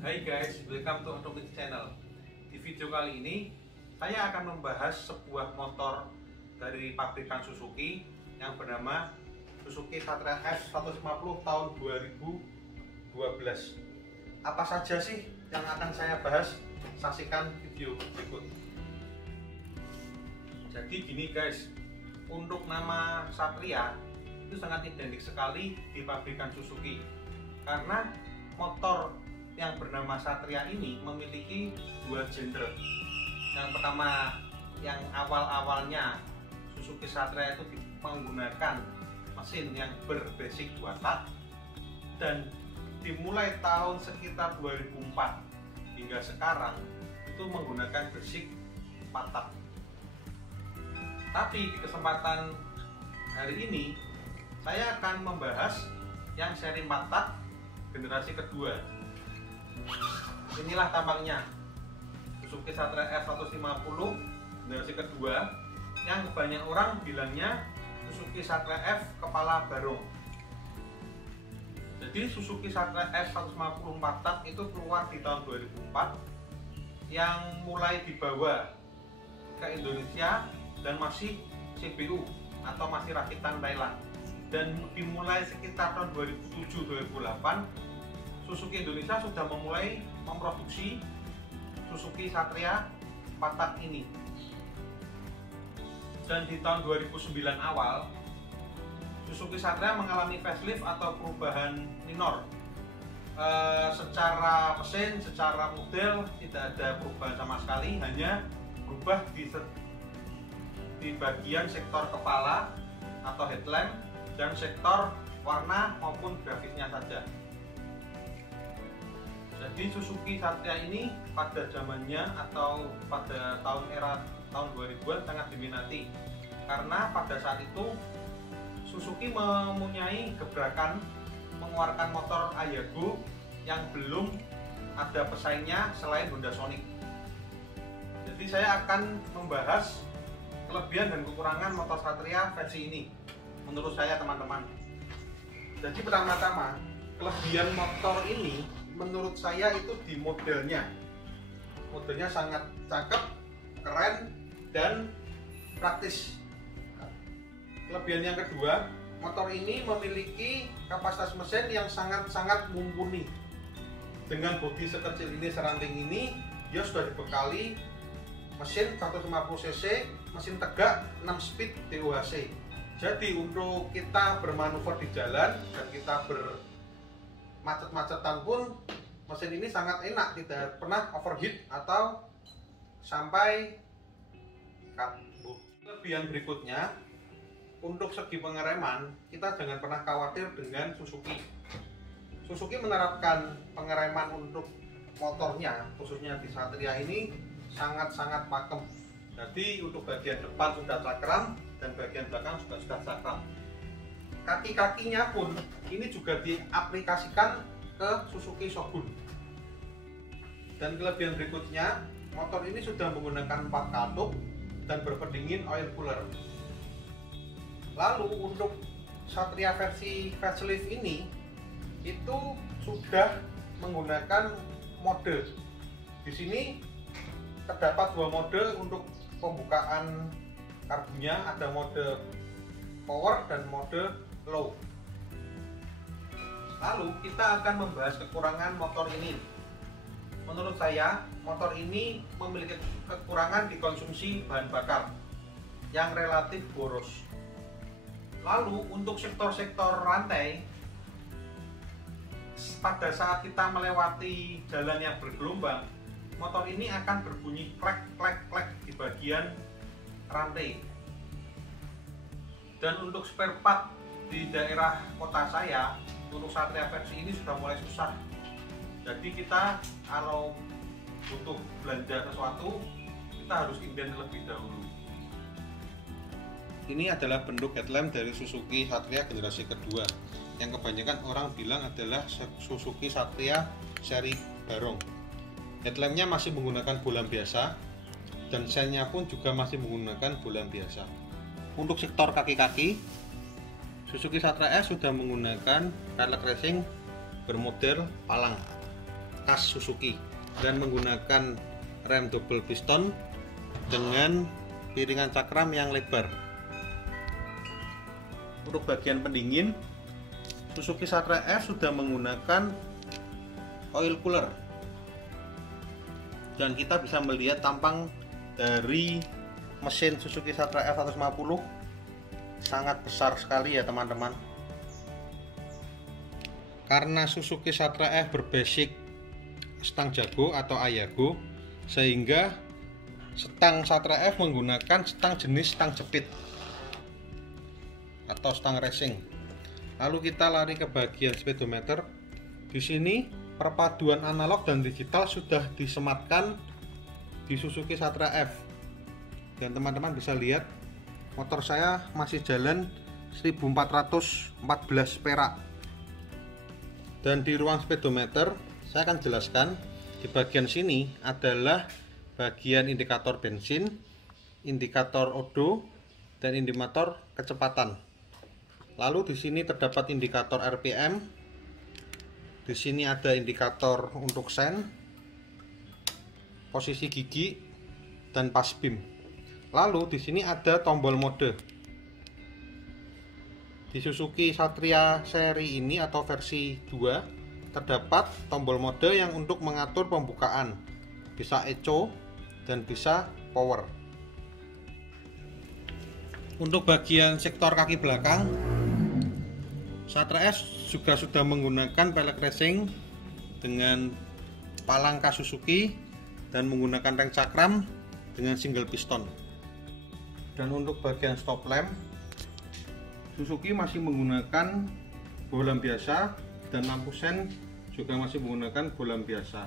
Hai guys, welcome to Automotive Channel. Di video kali ini saya akan membahas sebuah motor dari pabrikan Suzuki yang bernama Suzuki Satria F150 tahun 2012. Apa saja sih yang akan saya bahas? Saksikan video berikut. Jadi gini guys, untuk nama Satria itu sangat identik sekali di pabrikan Suzuki karena motor yang bernama Satria ini memiliki dua genre. Yang pertama, yang awal-awalnya Suzuki Satria itu menggunakan mesin yang berbasic 2 tak, dan dimulai tahun sekitar 2004 hingga sekarang itu menggunakan basic 4 tak. Tapi di kesempatan hari ini saya akan membahas yang seri 4 tak generasi kedua. Inilah tampangnya Suzuki Satria F150 generasi kedua, yang banyak orang bilangnya Suzuki Satria F kepala barong. Jadi Suzuki Satria F150 4 tak itu keluar di tahun 2004, yang mulai dibawa ke Indonesia dan masih CBU atau masih rakitan Thailand, dan dimulai sekitar tahun 2007-2008 Suzuki Indonesia sudah memulai memproduksi Suzuki Satria 4 tak ini. Dan di tahun 2009 awal Suzuki Satria mengalami facelift atau perubahan minor. Secara mesin, secara model tidak ada perubahan sama sekali, hanya berubah di bagian sektor kepala atau headlamp dan sektor warna maupun grafisnya saja. Jadi Suzuki Satria ini pada zamannya atau pada tahun 2000-an sangat diminati, karena pada saat itu Suzuki mempunyai gebrakan mengeluarkan motor Ayago yang belum ada pesaingnya selain Honda Sonic. Jadi saya akan membahas kelebihan dan kekurangan motor Satria versi ini menurut saya, teman-teman. Jadi pertama-tama, kelebihan motor ini menurut saya itu di modelnya. Modelnya sangat cakep, keren, dan praktis. Kelebihan yang kedua, motor ini memiliki kapasitas mesin yang sangat-sangat mumpuni. Dengan bodi sekecil ini, seranting ini, dia sudah dibekali mesin 150 cc, mesin tegak 6 speed DOHC. Jadi untuk kita bermanuver di jalan dan kita macet-macetan pun mesin ini sangat enak, tidak pernah overheat atau sampai kambuh. Kelebihan berikutnya, untuk segi pengereman kita jangan pernah khawatir dengan Suzuki. Suzuki menerapkan pengereman untuk motornya, khususnya di Satria ini sangat-sangat pakem. Jadi untuk bagian depan sudah cakram dan bagian belakang sudah cakram. Kaki-kakinya pun ini juga diaplikasikan ke Suzuki Shogun. Dan kelebihan berikutnya, motor ini sudah menggunakan 4 katup dan berpendingin oil cooler. Lalu untuk Satria versi facelift ini itu sudah menggunakan mode. Di sini terdapat 2 mode untuk pembukaan karbunya, ada mode power dan mode low. Lalu kita akan membahas kekurangan motor ini. Menurut saya, motor ini memiliki kekurangan di konsumsi bahan bakar yang relatif boros. Lalu untuk sektor-sektor rantai, pada saat kita melewati jalan yang bergelombang, motor ini akan berbunyi klek-klek-klek di bagian rantai. Dan untuk spare part di daerah kota saya, untuk Satria versi ini sudah mulai susah. Jadi kita kalau butuh belanja sesuatu, kita harus inden terlebih dahulu. Ini adalah bentuk headlamp dari Suzuki Satria generasi kedua, yang kebanyakan orang bilang adalah Suzuki Satria seri barong. Headlampnya masih menggunakan bolam biasa, dan sennya pun juga masih menggunakan bolam biasa. Untuk sektor kaki-kaki, Suzuki Satria S sudah menggunakan velg racing bermodel palang. khas Suzuki dan menggunakan rem double piston dengan piringan cakram yang lebar. Untuk bagian pendingin, Suzuki Satria F sudah menggunakan oil cooler dan kita bisa melihat tampang dari mesin Suzuki Satria F150 sangat besar sekali ya teman-teman. Karena Suzuki Satria F berbasic stang jago atau ayago, sehingga stang Satria F menggunakan stang jenis stang jepit atau stang racing. Lalu kita lari ke bagian speedometer. Di sini perpaduan analog dan digital sudah disematkan di Suzuki Satria F. Dan teman-teman bisa lihat motor saya masih jalan 1414 perak. Dan di ruang speedometer saya akan jelaskan, di bagian sini adalah bagian indikator bensin, indikator odo, dan indikator kecepatan. Lalu di sini terdapat indikator RPM. Di sini ada indikator untuk sen, posisi gigi, dan pas bim. Lalu di sini ada tombol mode. Di Suzuki Satria seri ini atau versi 2 terdapat tombol mode yang untuk mengatur pembukaan, bisa eco dan bisa power. Untuk bagian sektor kaki belakang, Satria S juga sudah menggunakan pelek racing dengan palang khas Suzuki dan menggunakan rem cakram dengan single piston. Dan untuk bagian stop lamp, Suzuki masih menggunakan bohlam biasa dan lampu sen juga masih menggunakan bohlam biasa.